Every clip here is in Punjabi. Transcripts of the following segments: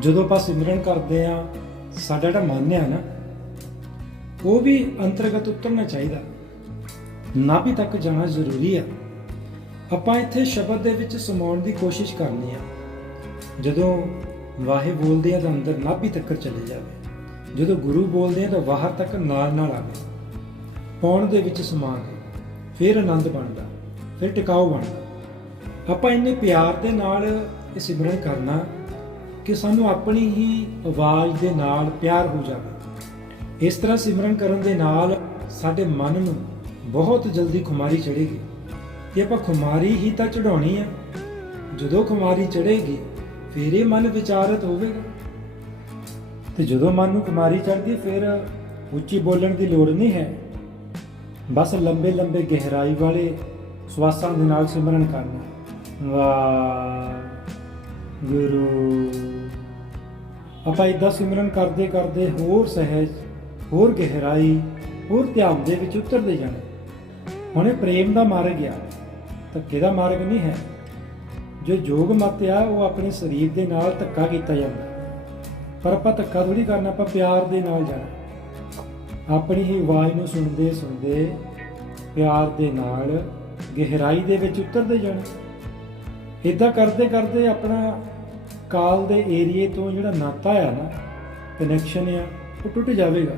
ਜਦੋਂ ਆਪਾਂ ਸਿਮਰਨ ਕਰਦੇ ਆ ਸਾਡਾ ਜਿਹੜਾ ਮਨ ਹੈ ਨਾ, ਉਹ ਵੀ ਅੰਤਰਗਤ ਉਤਰਨਾ ਚਾਹੀਦਾ। ਨਾਭੀ ਤੱਕ ਜਾਣਾ ਜ਼ਰੂਰੀ ਆ। ਆਪਾਂ ਇੱਥੇ ਸ਼ਬਦ ਦੇ ਵਿੱਚ ਸਮਾਉਣ ਦੀ ਕੋਸ਼ਿਸ਼ ਕਰਨੀ ਆ। ਜਦੋਂ ਵਾਹੇ ਬੋਲਦੇ ਆ ਤਾਂ ਅੰਦਰ ਨਾਭੀ ਤੱਕ ਚਲੇ ਜਾਵੇ। ਜਦੋਂ ਗੁਰੂ ਬੋਲਦੇ ਆ ਤਾਂ ਬਾਹਰ ਤੱਕ ਨਾਲ ਨਾਲ ਆਵੇ ਪੌਣ ਦੇ ਵਿੱਚ ਸਮਾ ਕੇ ਫਿਰ ਆਨੰਦ ਬਣਦਾ, ਫਿਰ ਟਿਕਾਊ ਬਣਦਾ। ਆਪਾਂ ਇੰਨੇ ਪਿਆਰ ਦੇ ਨਾਲ ਇਹ ਸਿਮਰਨ ਕਰਨਾ ਕਿ ਸਾਨੂੰ ਆਪਣੀ ਹੀ ਆਵਾਜ਼ ਦੇ ਨਾਲ ਪਿਆਰ ਹੋ ਜਾਵੇ। ਇਸ ਤਰ੍ਹਾਂ ਸਿਮਰਨ ਕਰਨ ਦੇ ਨਾਲ ਸਾਡੇ ਮਨ ਨੂੰ ਬਹੁਤ ਜਲਦੀ ਖੁਮਾਰੀ ਚੜੇਗੀ ਤੇ ਆਪਾਂ ਖੁਮਾਰੀ ਹੀ ਤਾਂ ਚੜਾਉਣੀ ਆ। ਜਦੋਂ ਖੁਮਾਰੀ ਚੜੇਗੀ ਫਿਰ ਇਹ ਮਨ ਵਿਚਾਰਤ ਹੋਵੇਗਾ। ਤੇ ਜਦੋਂ ਮਨ ਨੂੰ ਖੁਮਾਰੀ ਚੜਦੀ ਫਿਰ ਉੱਚੀ ਬੋਲਣ ਦੀ ਲੋੜ ਨਹੀਂ ਹੈ। ਬਸ ਲੰਬੇ ਲੰਬੇ ਗਹਿਰਾਈ ਵਾਲੇ ਸਵਾਸਾਂ ਦੇ ਨਾਲ ਸਿਮਰਨ ਕਰਨਾ। ਵਾਹ, ਗੁਰੂ। ਆਪਾਂ ਇਦਾਂ ਸਿਮਰਨ ਕਰਦੇ ਕਰਦੇ ਹੋਰ ਸਹਿਜ, ਹੋਰ ਗਹਿਰਾਈ, ਹੋਰ ਧਿਆਨ ਦੇ ਵਿੱਚ ਉਤਰਦੇ ਜਾਣਾ। ਹੁਣ ਪ੍ਰੇਮ ਦਾ ਮਾਰਗ ਆ, ਧੱਕੇ ਦਾ ਮਾਰਗ ਨਹੀਂ ਹੈ। ਜੋ ਯੋਗ ਮਤ ਆ, ਉਹ ਆਪਣੇ ਸਰੀਰ ਦੇ ਨਾਲ ਧੱਕਾ ਕੀਤਾ ਜਾਂਦਾ। ਪਰ ਆਪਾਂ ਧੱਕਾ ਥੋੜੀ ਕਰਨਾ, ਆਪਾਂ ਪਿਆਰ ਦੇ ਨਾਲ ਜਾਣਾ। ਆਪਣੀ ਹੀ ਆਵਾਜ਼ ਨੂੰ ਸੁਣਦੇ ਸੁਣਦੇ ਪਿਆਰ ਦੇ ਨਾਲ ਗਹਿਰਾਈ ਦੇ ਵਿੱਚ ਉਤਰਦੇ ਜਾਣਾ। ਇਦਾਂ ਕਰਦੇ ਕਰਦੇ ਆਪਣਾ ਕਾਲ ਦੇ ਏਰੀਏ ਤੋਂ ਜਿਹੜਾ ਨਾਤਾ ਆ ਨਾ ਕਨੈਕਸ਼ਨ ਆ, ਉਹ ਟੁੱਟ ਜਾਵੇਗਾ।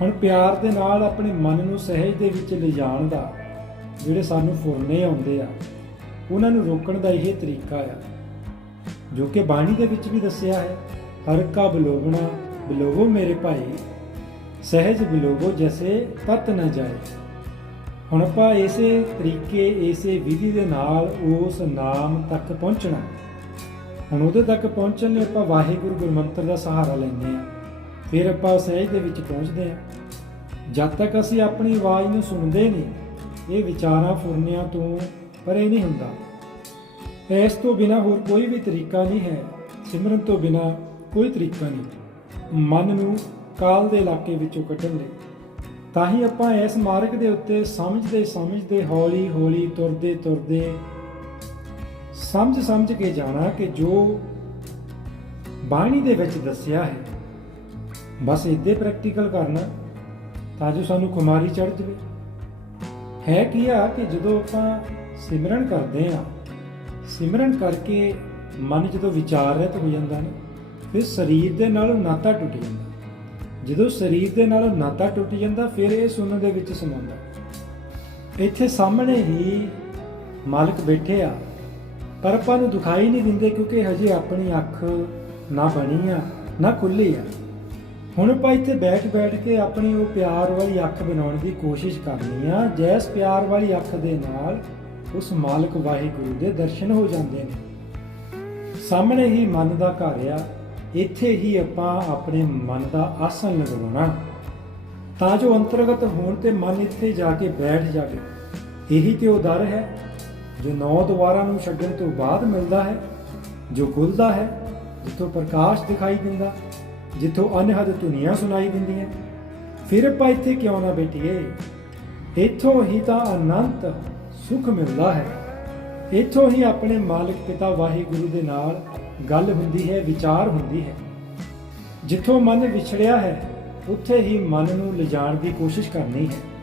ਹੁਣ ਪਿਆਰ ਦੇ ਨਾਲ ਆਪਣੇ ਮਨ ਨੂੰ ਸਹਿਜ ਦੇ ਵਿੱਚ ਲਿਜਾਣ ਦਾ ਜਿਹੜੇ ਸਾਨੂੰ ਫੁਰਨੇ ਆਉਂਦੇ ਆ, ਉਹਨਾਂ ਨੂੰ ਰੋਕਣ ਦਾ ਇਹ ਤਰੀਕਾ ਆ। ਜੋ ਕਿ ਬਾਣੀ ਦੇ ਵਿੱਚ ਵੀ ਦੱਸਿਆ ਹੈ, ਹਰ ਕਾ ਬਲੋਵਣਾ ਬਲੋਵੋ ਮੇਰੇ ਭਾਈ, ਸਹਿਜ ਬਲੋਵੋ ਜੈਸੇ ਤਤ ਨਾ ਜਾਏ। ਹੁਣ ਆਪਾਂ ਇਸੇ ਤਰੀਕੇ, ਇਸੇ ਵਿਧੀ ਦੇ ਨਾਲ ਉਸ ਨਾਮ ਤੱਕ ਪਹੁੰਚਣਾ। ਹੁਣ ਉਹਦੇ ਤੱਕ ਪਹੁੰਚਣ ਲਈ ਆਪਾਂ ਵਾਹਿਗੁਰੂ ਗੁਰਮੰਤਰ ਦਾ ਸਹਾਰਾ ਲੈਂਦੇ ਆ ਫਿਰ ਆਪਾਂ ਸਹਿਜ ਦੇ ਵਿੱਚ ਪਹੁੰਚਦੇ ਆ ਜਦ ਤੱਕ ਅਸੀਂ ਆਪਣੀ ਆਵਾਜ਼ ਨੂੰ ਸੁਣਦੇ ਨਹੀਂ, ਇਹ ਵਿਚਾਰਾਂ ਫੁਰਨਿਆਂ ਤੋਂ ਪਰੇ ਨਹੀਂ ਹੁੰਦਾ। ਇਸ ਤੋਂ ਬਿਨਾ ਹੋਰ ਕੋਈ ਵੀ ਤਰੀਕਾ ਨਹੀਂ ਹੈ। ਸਿਮਰਨ ਤੋਂ ਬਿਨਾ ਕੋਈ ਤਰੀਕਾ ਨਹੀਂ। ਮਨ ਨੂੰ ਕਾਲ ਦੇ ਇਲਾਕੇ ਵਿੱਚੋਂ ਕੱਢਣ ਲਈ। ਤਾਂ ਹੀ ਆਪਾਂ ਇਸ ਮਾਰਗ ਦੇ ਉੱਤੇ ਸਮਝਦੇ ਸਮਝਦੇ ਹੌਲੀ ਹੌਲੀ ਤੁਰਦੇ ਤੁਰਦੇ ਸਮਝ ਸਮਝ ਕੇ ਜਾਣਾ ਕਿ ਜੋ ਬਾਣੀ ਦੇ ਵਿੱਚ ਦੱਸਿਆ ਹੈ, ਬਸ ਇੱਦੇ ਪ੍ਰੈਕਟੀਕਲ ਕਰਨਾ ਤਾਂ ਜੋ ਸਾਨੂੰ ਖੁਮਾਰੀ ਚੜ ਜਵੇ। ਹੈ ਕੀ ਆ ਕਿ ਜਦੋਂ ਆਪਾਂ ਸਿਮਰਨ ਕਰਦੇ ਆ ਸਿਮਰਨ ਕਰਕੇ ਮਨ ਜਦੋਂ ਵਿਚਾਰਤ ਹੋ ਜਾਂਦਾ ਨਾ, ਫਿਰ ਸਰੀਰ ਦੇ ਨਾਲ ਨਾਤਾ ਟੁੱਟ ਜਾਂਦਾ। ਜਦੋਂ ਸਰੀਰ ਦੇ ਨਾਲ ਨਾਤਾ ਟੁੱਟ ਜਾਂਦਾ, ਫਿਰ ਇਹ ਸੁਣਨ ਦੇ ਵਿੱਚ ਸਮਾਉਂਦਾ। ਇੱਥੇ ਸਾਹਮਣੇ ਹੀ ਮਾਲਕ ਬੈਠੇ ਆ ਪਰ ਆਪਾਂ ਨੂੰ ਦਿਖਾਈ ਨਹੀਂ ਦਿੰਦੇ ਕਿਉਂਕਿ ਹਜੇ ਆਪਣੀ ਅੱਖ ਨਾ ਬਣੀ ਆ, ਨਾ ਖੁੱਲੀ ਆ। ਹੁਣ ਆਪਾਂ ਇੱਥੇ ਬੈਠ ਬੈਠ ਕੇ ਆਪਣੀ ਉਹ ਪਿਆਰ ਵਾਲੀ ਅੱਖ ਬਣਾਉਣ ਦੀ ਕੋਸ਼ਿਸ਼ ਕਰਨੀ ਆ। ਜੈਸ ਪਿਆਰ ਵਾਲੀ ਅੱਖ ਦੇ ਨਾਲ ਉਸ ਮਾਲਕ ਵਾਹਿਗੁਰੂ ਦੇ ਦਰਸ਼ਨ ਹੋ ਜਾਂਦੇ ਨੇ। ਸਾਹਮਣੇ ਹੀ ਮਨ ਦਾ ਘਰ ਆ, ਇੱਥੇ ਹੀ ਆਪਾਂ ਆਪਣੇ ਮਨ ਦਾ ਆਸਣ ਲਗਵਾਉਣਾ। ਤਾਂ ਜੋ ਅੰਤਰਗਤ ਹੋਣ ਤੇ ਮਨ ਇੱਥੇ ਜਾ ਕੇ ਬੈਠ ਜਾਵੇ। ਇਹੀ ਤੇ ਉਹ ਦਰ ਹੈ। ਜੋ ਨੌ ਦੁਆਰਾਂ ਨੂੰ ਛੱਡਣ ਤੋਂ ਬਾਅਦ ਮਿਲਦਾ ਹੈ, ਜੋ ਖੁੱਲਦਾ ਹੈ, ਜਿੱਥੋਂ ਪ੍ਰਕਾਸ਼ ਦਿਖਾਈ ਦਿੰਦਾ, ਜਿੱਥੋਂ ਅਨਹਦ ਧੁਨੀਆਂ ਸੁਣਾਈ ਦਿੰਦੀ ਹੈ ਫਿਰ ਆਪਾਂ ਇੱਥੇ ਕਿਉਂ ਨਾ ਬੈਠੀਏ? ਇੱਥੋਂ ਹੀ ਤਾਂ ਅਨੰਤ ਸੁਖ ਮਿਲਦਾ ਹੈ। ਇੱਥੋਂ ਹੀ ਆਪਣੇ ਮਾਲਕ ਪਿਤਾ ਵਾਹਿਗੁਰੂ ਦੇ ਨਾਲ ਗੱਲ ਹੁੰਦੀ ਹੈ, ਵਿਚਾਰ ਹੁੰਦੀ ਹੈ। ਜਿੱਥੋਂ ਮਨ ਵਿਛੜਿਆ ਹੈ, ਉੱਥੇ ਹੀ ਮਨ ਨੂੰ ਲਿਜਾਣ ਦੀ ਕੋਸ਼ਿਸ਼ ਕਰਨੀ ਹੈ।